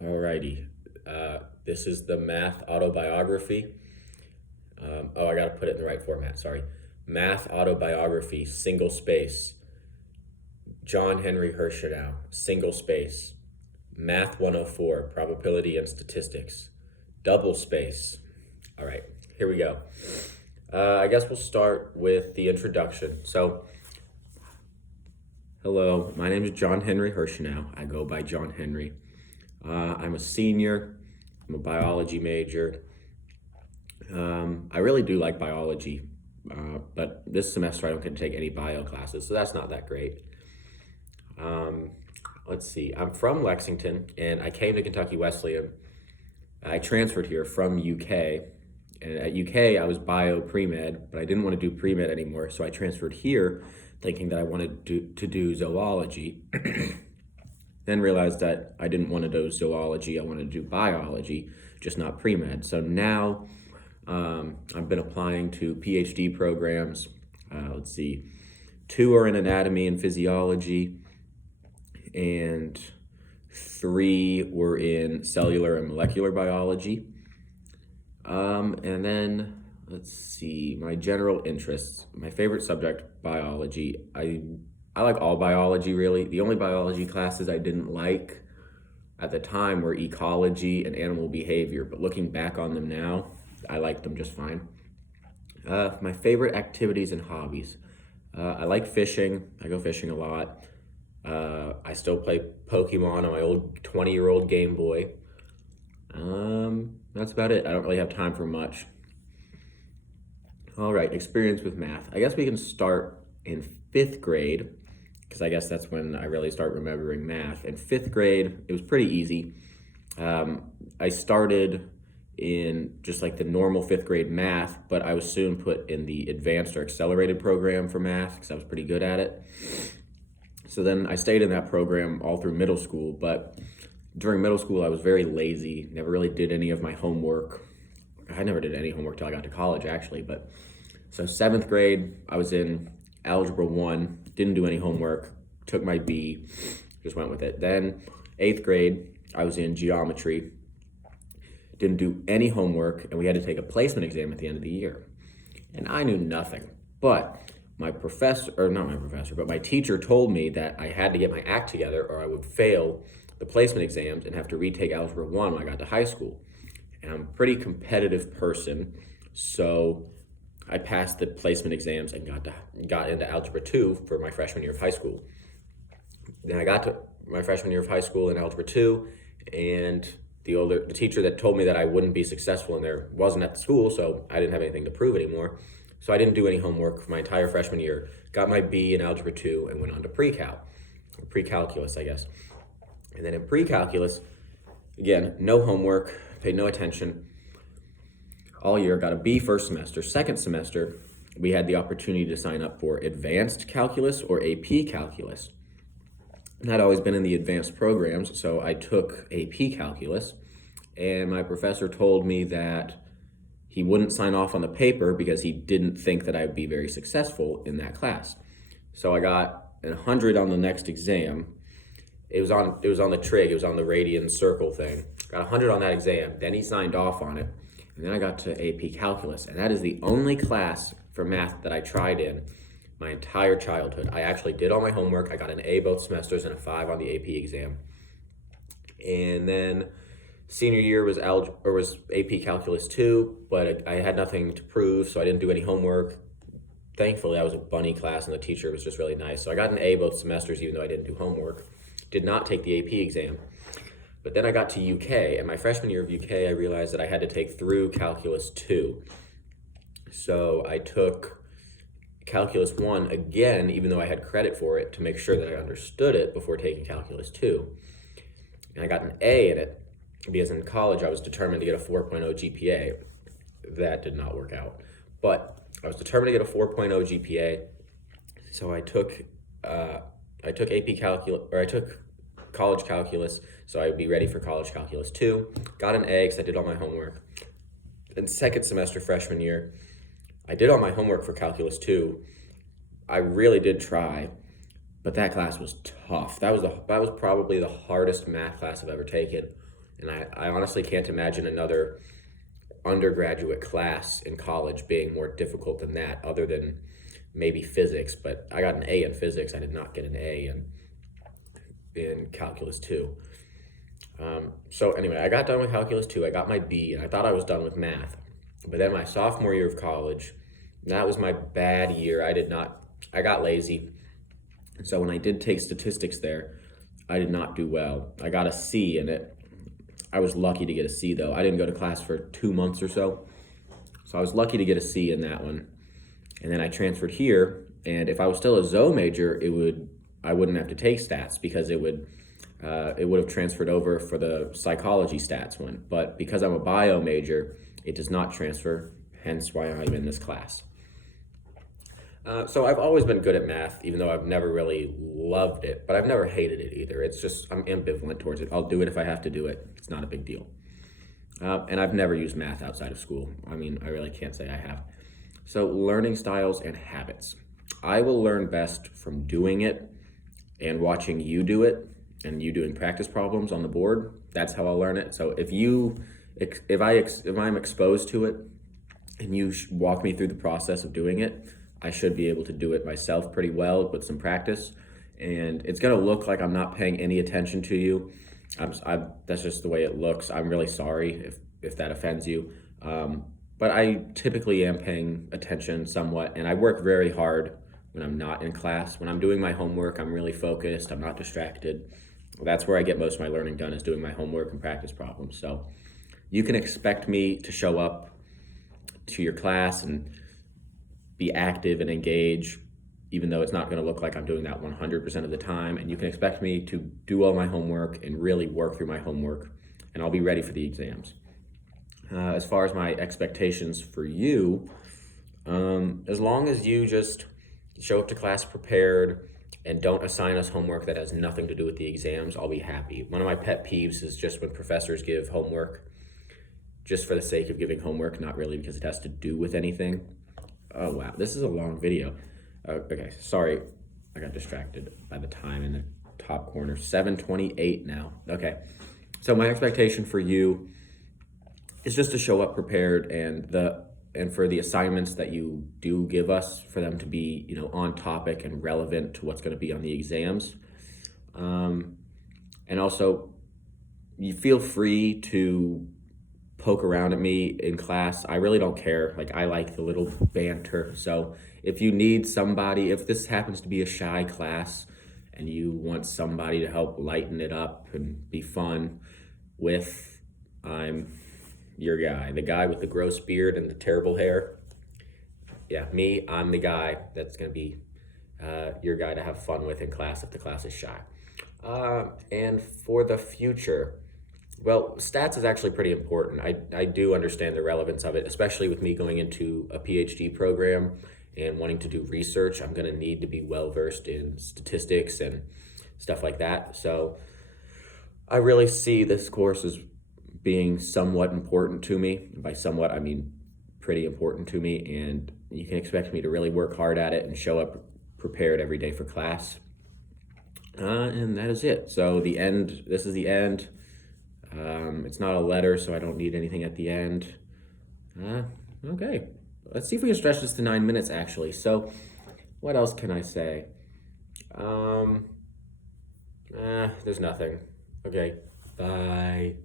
Alrighty, this is the math autobiography. I gotta put it in the right format, sorry. Math autobiography, single space. John Henry Hershenow, single space. Math 104, probability and statistics. Double space. All right, here we go. I guess we'll start with the introduction. So, hello, my name is John Henry Hershenow. I go by John Henry. I'm a senior. I'm a biology major. I really do like biology, but this semester I don't get to take any bio classes, so that's not that great. Let's see. I'm from Lexington, and I came to Kentucky Wesleyan. I transferred here from UK, and at UK I was bio pre-med, but I didn't want to do pre-med anymore, so I transferred here thinking that I wanted to do zoology. Then realized that I didn't want to do zoology, I wanted to do biology, just not pre-med. So now I've been applying to PhD programs. Let's see, 2 are in anatomy and physiology, and 3 were in cellular and molecular biology. And then, let's see, my general interests. My favorite subject, biology. I like all biology, really. The only biology classes I didn't like at the time were ecology and animal behavior, but looking back on them now, I like them just fine. My favorite activities and hobbies. I like fishing. I go fishing a lot. I still play Pokemon on my old 20-year-old Game Boy. That's about it. I don't really have time for much. All right, experience with math. I guess we can start in 5th grade, because I guess that's when I really start remembering math. In 5th grade, it was pretty easy. I started in just like the normal 5th grade math, but I was soon put in the advanced or accelerated program for math because I was pretty good at it. So then I stayed in that program all through middle school, but during middle school I was very lazy, never really did any of my homework. I never did any homework till I got to college, actually. But so 7th grade, I was in Algebra 1, didn't do any homework, took my B, just went with it. Then 8th grade, I was in Geometry, didn't do any homework, and we had to take a placement exam at the end of the year. And I knew nothing, but my teacher told me that I had to get my act together or I would fail the placement exams and have to retake Algebra 1 when I got to high school. And I'm a pretty competitive person, so I passed the placement exams and got into Algebra 2 for my freshman year of high school. Then I got to my freshman year of high school in Algebra 2, and the teacher that told me that I wouldn't be successful in there wasn't at the school, so I didn't have anything to prove anymore. So I didn't do any homework for my entire freshman year, got my B in Algebra 2, and went on to pre-calculus, I guess. And then in pre-calculus, again, no homework, paid no attention all year, got a B first semester. Second semester, we had the opportunity to sign up for advanced calculus or AP calculus. And I'd always been in the advanced programs, so I took AP calculus, and my professor told me that he wouldn't sign off on the paper because he didn't think that I would be very successful in that class. So I got 100 on the next exam. It was on the trig, it was on the radian circle thing. Got 100 on that exam, then he signed off on it, and then I got to AP calculus, and that is the only class for math that I tried in my entire childhood. I actually did all my homework. I got an A both semesters and a 5 on the AP exam. And then senior year was AP Calculus 2, but I had nothing to prove, so I didn't do any homework. Thankfully, I was a bunny class, and the teacher was just really nice. So I got an A both semesters, even though I didn't do homework. Did not take the AP exam. But then I got to UK, and my freshman year of UK, I realized that I had to take through Calculus 2. So I took Calculus 1 again, even though I had credit for it, to make sure that I understood it before taking Calculus 2. And I got an A in it, because in college I was determined to get a 4.0 GPA. That did not work out. But I was determined to get a 4.0 GPA, so I took college calculus, so I would be ready for college calculus 2. Got an A because I did all my homework. In second semester freshman year, I did all my homework for calculus 2. I really did try, but that class was tough. That was probably the hardest math class I've ever taken. And I honestly can't imagine another undergraduate class in college being more difficult than that, other than maybe physics. But I got an A in physics. I did not get an A in calculus 2. So anyway, I got done with calculus 2. I got my B, and I thought I was done with math. But then my sophomore year of college, that was my bad year. I got lazy. And so when I did take statistics there, I did not do well. I got a C in it. I was lucky to get a C though. I didn't go to class for 2 months or so. So I was lucky to get a C in that one. And then I transferred here, and if I was still a ZO major, I wouldn't have to take stats, because it would have transferred over for the psychology stats one. But because I'm a bio major, it does not transfer, hence why I'm in this class. So I've always been good at math, even though I've never really loved it, but I've never hated it either. It's just, I'm ambivalent towards it. I'll do it if I have to do it. It's not a big deal. And I've never used math outside of school. I mean, I really can't say I have. So learning styles and habits. I will learn best from doing it and watching you do it, and you doing practice problems on the board. That's how I'll learn it. So if I'm exposed to it and you walk me through the process of doing it, I should be able to do it myself pretty well with some practice. And it's gonna look like I'm not paying any attention to you. That's just the way it looks. I'm really sorry if that offends you. But I typically am paying attention somewhat, and I work very hard when I'm not in class. When I'm doing my homework, I'm really focused, I'm not distracted. That's where I get most of my learning done, is doing my homework and practice problems. So you can expect me to show up to your class and be active and engage, even though it's not going to look like I'm doing that 100% of the time. And you can expect me to do all my homework and really work through my homework, and I'll be ready for the exams. As far as my expectations for you, as long as you just show up to class prepared and don't assign us homework that has nothing to do with the exams, I'll be happy. One of my pet peeves is just when professors give homework just for the sake of giving homework, not really because it has to do with anything. Oh wow, this is a long video. Okay, sorry, I got distracted by the time in the top corner. 7:28 now. Okay, so my expectation for you is just to show up prepared, and for the assignments that you do give us, for them to be, on topic and relevant to what's going to be on the exams. And also, you feel free to poke around at me in class. I really don't care. I like the little banter. So if you need somebody, if this happens to be a shy class and you want somebody to help lighten it up and be fun with, I'm your guy. The guy with the gross beard and the terrible hair. Yeah, me, I'm the guy that's going to be your guy to have fun with in class if the class is shy. And for the future, well, stats is actually pretty important. I do understand the relevance of it, especially with me going into a PhD program and wanting to do research. I'm going to need to be well-versed in statistics and stuff like that. So I really see this course as being somewhat important to me. By somewhat, I mean pretty important to me, and you can expect me to really work hard at it and show up prepared every day for class. And that is it. So this is the end. It's not a letter, so I don't need anything at the end. Okay, let's see if we can stretch this to 9 minutes, actually. So what else can I say? There's nothing. Okay, bye.